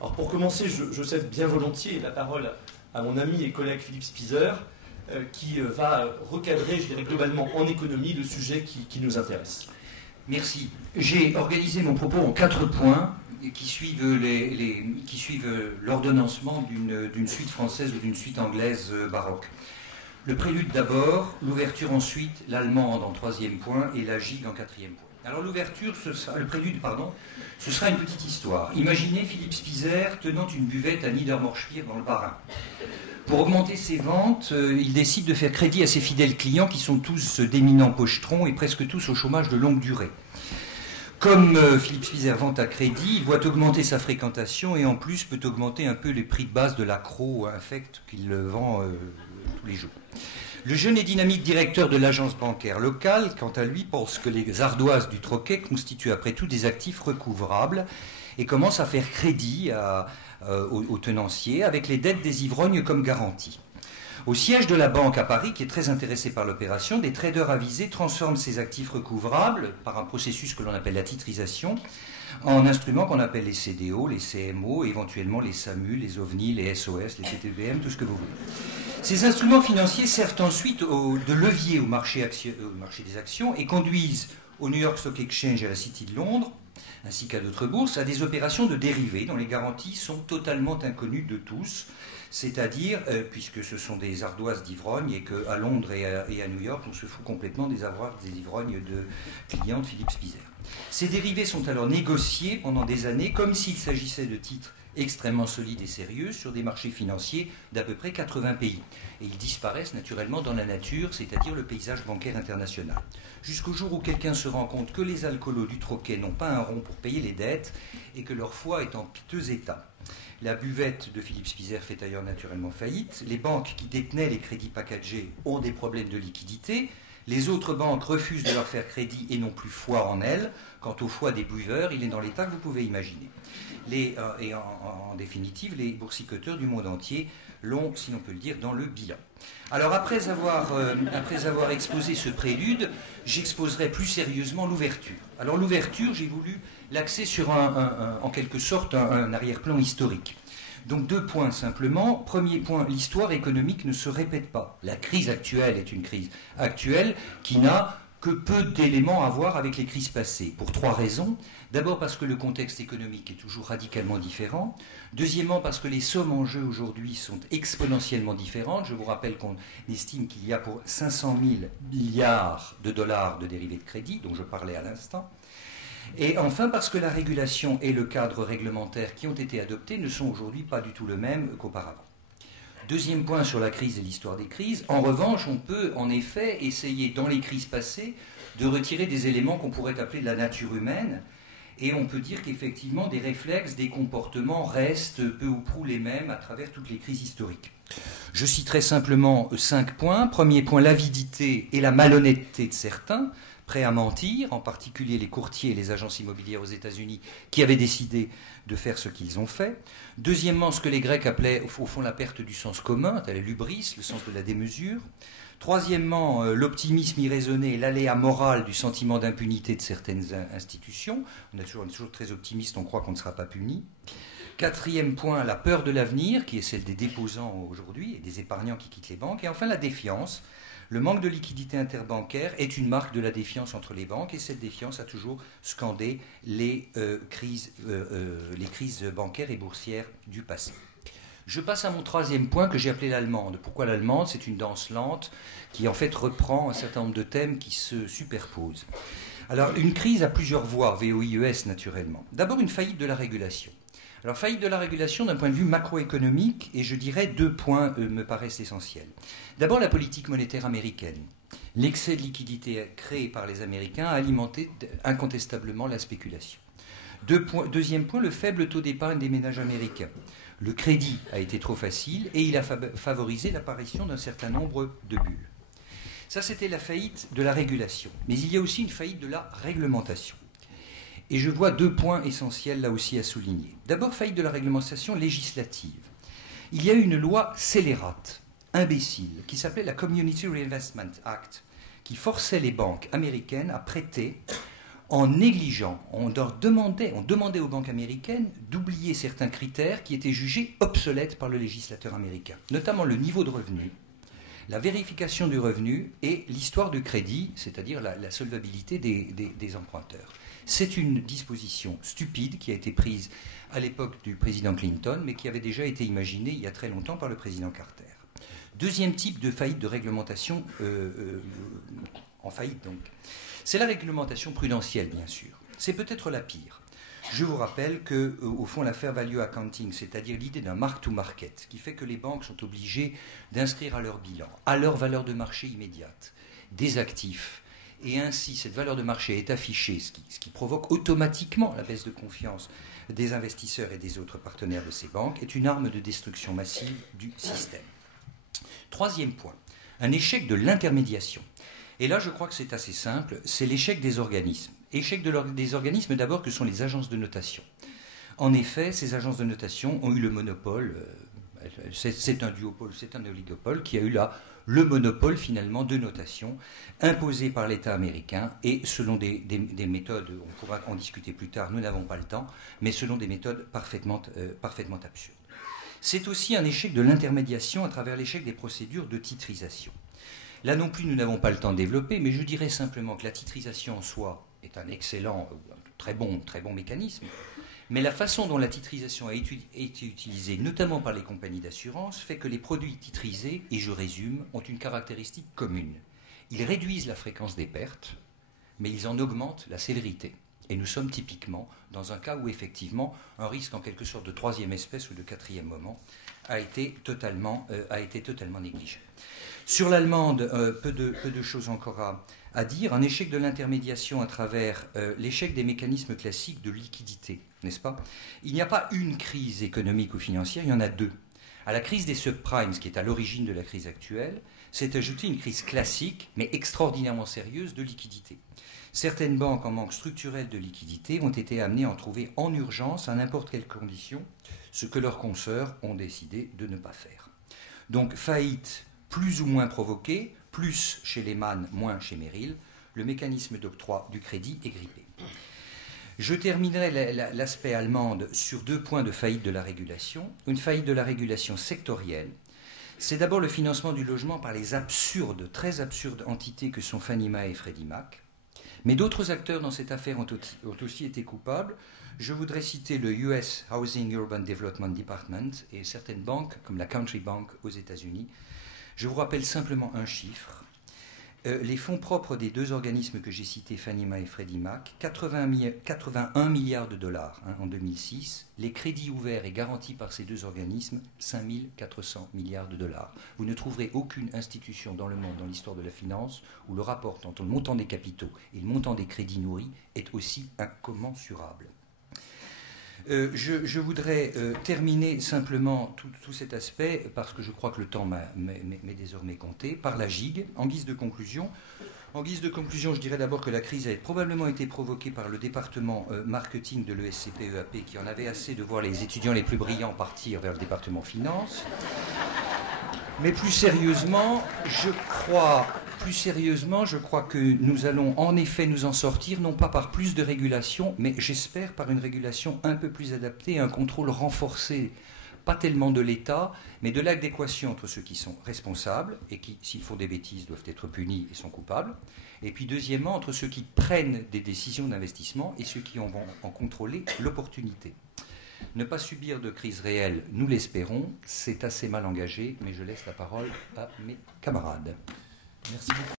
Alors pour commencer, je cède bien volontiers la parole à mon ami et collègue Philippe Spizer, qui va recadrer, je dirais globalement en économie, le sujet qui nous intéresse. Merci. J'ai organisé mon propos en 4 points qui suivent l'ordonnancement d'une suite française ou d'une suite anglaise baroque. Le prélude d'abord, l'ouverture ensuite, l'allemande en 3e point et la gigue en 4e point. Alors l'ouverture, le prélude, pardon, ce sera une petite histoire. Imaginez Philippe Spizer tenant une buvette à Niedermorschwihr dans le Bas-Rhin. Pour augmenter ses ventes, il décide de faire crédit à ses fidèles clients qui sont tous d'éminents pochetrons et presque tous au chômage de longue durée. Comme Philippe Spizer vend à crédit, il voit augmenter sa fréquentation et en plus peut augmenter un peu les prix de base de l'accro infect qu'il vend tous les jours. Le jeune et dynamique directeur de l'agence bancaire locale, quant à lui, pense que les ardoises du troquet constituent après tout des actifs recouvrables et commence à faire crédit aux tenanciers avec les dettes des ivrognes comme garantie. Au siège de la banque à Paris, qui est très intéressé par l'opération, des traders avisés transforment ces actifs recouvrables par un processus que l'on appelle la titrisation en instruments qu'on appelle les CDO, les CMO, éventuellement les SAMU, les OVNI, les SOS, les TTBM, tout ce que vous voulez. Ces instruments financiers servent ensuite de levier au marché des actions et conduisent au New York Stock Exchange et à la City de Londres, ainsi qu'à d'autres bourses, à des opérations de dérivés dont les garanties sont totalement inconnues de tous, c'est-à-dire, puisque ce sont des ardoises d'ivrogne et qu'à Londres et à New York, on se fout complètement des ardoises des ivrognes de clients de Philippe Spizer. Ces dérivés sont alors négociés pendant des années comme s'il s'agissait de titres extrêmement solides et sérieux sur des marchés financiers d'à peu près 80 pays. Et ils disparaissent naturellement dans la nature, c'est-à-dire le paysage bancaire international. Jusqu'au jour où quelqu'un se rend compte que les alcoolos du troquet n'ont pas un rond pour payer les dettes et que leur foi est en piteux état. La buvette de Philippe Spizer fait d'ailleurs naturellement faillite. Les banques qui détenaient les crédits packagés ont des problèmes de liquidité. Les autres banques refusent de leur faire crédit et n'ont plus foi en elles. Quant au foie des buveurs, il est dans l'état que vous pouvez imaginer. En définitive, les boursicoteurs du monde entier l'ont, si l'on peut le dire, dans le bilan. Alors après avoir exposé ce prélude, j'exposerai plus sérieusement l'ouverture. Alors l'ouverture, j'ai voulu l'axer sur en quelque sorte un arrière-plan historique. Donc 2 points simplement. Premier point, l'histoire économique ne se répète pas. La crise actuelle est une crise actuelle qui n'a que peu d'éléments à voir avec les crises passées, pour 3 raisons. D'abord parce que le contexte économique est toujours radicalement différent. Deuxièmement parce que les sommes en jeu aujourd'hui sont exponentiellement différentes. Je vous rappelle qu'on estime qu'il y a pour 500 000 milliards de dollars de dérivés de crédit, dont je parlais à l'instant. Et enfin parce que la régulation et le cadre réglementaire qui ont été adoptés ne sont aujourd'hui pas du tout le même qu'auparavant. Deuxième point sur la crise et l'histoire des crises. En revanche, on peut en effet essayer dans les crises passées de retirer des éléments qu'on pourrait appeler de la nature humaine. Et on peut dire qu'effectivement, des réflexes, des comportements restent peu ou prou les mêmes à travers toutes les crises historiques. Je citerai simplement 5 points. Premier point, l'avidité et la malhonnêteté de certains, prêts à mentir, en particulier les courtiers et les agences immobilières aux États-Unis qui avaient décidé de faire ce qu'ils ont fait. Deuxièmement, ce que les Grecs appelaient au fond la perte du sens commun, la l'hubris, le sens de la démesure. Troisièmement, l'optimisme irraisonné et l'aléa moral du sentiment d'impunité de certaines institutions. On est toujours très optimiste, on croit qu'on ne sera pas puni. Quatrième point, la peur de l'avenir, qui est celle des déposants aujourd'hui et des épargnants qui quittent les banques. Et enfin, la défiance. Le manque de liquidité interbancaire est une marque de la défiance entre les banques et cette défiance a toujours scandé les crises bancaires et boursières du passé. Je passe à mon 3e point que j'ai appelé l'allemande. Pourquoi l'allemande ? C'est une danse lente qui en fait reprend un certain nombre de thèmes qui se superposent. Alors une crise a plusieurs voies, VOIES naturellement. D'abord une faillite de la régulation. Alors faillite de la régulation d'un point de vue macroéconomique, et je dirais 2 points me paraissent essentiels. D'abord la politique monétaire américaine. L'excès de liquidité créé par les Américains a alimenté incontestablement la spéculation. Deuxième point, le faible taux d'épargne des ménages américains. Le crédit a été trop facile et il a favorisé l'apparition d'un certain nombre de bulles. Ça, c'était la faillite de la régulation. Mais il y a aussi une faillite de la réglementation. Et je vois 2 points essentiels là aussi à souligner. D'abord, faillite de la réglementation législative. Il y a eu une loi scélérate, imbécile, qui s'appelait la Community Reinvestment Act, qui forçait les banques américaines à prêter en négligeant, on demandait aux banques américaines d'oublier certains critères qui étaient jugés obsolètes par le législateur américain, notamment le niveau de revenu, la vérification du revenu et l'histoire du crédit, c'est-à-dire la solvabilité des emprunteurs. C'est une disposition stupide qui a été prise à l'époque du président Clinton, mais qui avait déjà été imaginée il y a très longtemps par le président Carter. Deuxième type de faillite de réglementation en faillite, donc. C'est la réglementation prudentielle, bien sûr. C'est peut-être la pire. Je vous rappelle qu'au fond, la fair value accounting, c'est-à-dire l'idée d'un mark-to-market, qui fait que les banques sont obligées d'inscrire à leur bilan, à leur valeur de marché immédiate, des actifs, et ainsi cette valeur de marché est affichée, ce qui provoque automatiquement la baisse de confiance des investisseurs et des autres partenaires de ces banques, est une arme de destruction massive du système. Troisième point, un échec de l'intermédiation. Et là, je crois que c'est assez simple, c'est l'échec des organismes. Échec des organismes d'abord que sont les agences de notation. En effet, ces agences de notation ont eu le monopole, c'est un duopole, c'est un oligopole, qui a eu là le monopole finalement de notation imposé par l'État américain et selon des méthodes, on pourra en discuter plus tard, nous n'avons pas le temps, mais selon des méthodes parfaitement absurdes. C'est aussi un échec de l'intermédiation à travers l'échec des procédures de titrisation. Là non plus, nous n'avons pas le temps de développer, mais je dirais simplement que la titrisation en soi est un excellent, très bon mécanisme, mais la façon dont la titrisation a été utilisée, notamment par les compagnies d'assurance, fait que les produits titrisés, et je résume, ont une caractéristique commune. Ils réduisent la fréquence des pertes, mais ils en augmentent la sévérité. Et nous sommes typiquement dans un cas où effectivement un risque en quelque sorte de troisième espèce ou de quatrième moment a été totalement négligé. Sur l'allemande, peu de choses encore à dire. Un échec de l'intermédiation à travers l'échec des mécanismes classiques de liquidité, n'est-ce pas ? Il n'y a pas une crise économique ou financière, il y en a deux. À la crise des subprimes, qui est à l'origine de la crise actuelle, s'est ajoutée une crise classique, mais extraordinairement sérieuse, de liquidité. Certaines banques en manque structurel de liquidité ont été amenées à en trouver en urgence, à n'importe quelle condition, ce que leurs consoeurs ont décidé de ne pas faire. Donc, faillite plus ou moins provoquée, plus chez Lehman, moins chez Merrill, le mécanisme d'octroi du crédit est grippé. Je terminerai l'aspect allemande sur deux points de faillite de la régulation. Une faillite de la régulation sectorielle. C'est d'abord le financement du logement par les très absurdes entités que sont Fannie Mae et Freddie Mac. Mais d'autres acteurs dans cette affaire ont aussi été coupables. Je voudrais citer le US Housing Urban Development Department et certaines banques, comme la Country Bank aux États-Unis. Je vous rappelle simplement un chiffre. Les fonds propres des deux organismes que j'ai cités, Fannie Mae et Freddie Mac, 81 milliards de dollars en 2006. Les crédits ouverts et garantis par ces deux organismes, 5 400 milliards de dollars. Vous ne trouverez aucune institution dans le monde, dans l'histoire de la finance, où le rapport entre le montant des capitaux et le montant des crédits nourris est aussi incommensurable. Je voudrais terminer simplement tout cet aspect, parce que je crois que le temps m'est désormais compté, par la gigue, en guise de conclusion. En guise de conclusion, je dirais d'abord que la crise a probablement été provoquée par le département marketing de l'ESCP-EAP, qui en avait assez de voir les étudiants les plus brillants partir vers le département finance. Mais plus sérieusement, je crois que nous allons en effet nous en sortir, non pas par plus de régulation, mais j'espère par une régulation un peu plus adaptée, un contrôle renforcé, pas tellement de l'État, mais de l'adéquation entre ceux qui sont responsables et qui, s'ils font des bêtises, doivent être punis et sont coupables. Et puis deuxièmement, entre ceux qui prennent des décisions d'investissement et ceux qui en vont en contrôler l'opportunité. Ne pas subir de crise réelle, nous l'espérons, c'est assez mal engagé, mais je laisse la parole à mes camarades. Merci beaucoup.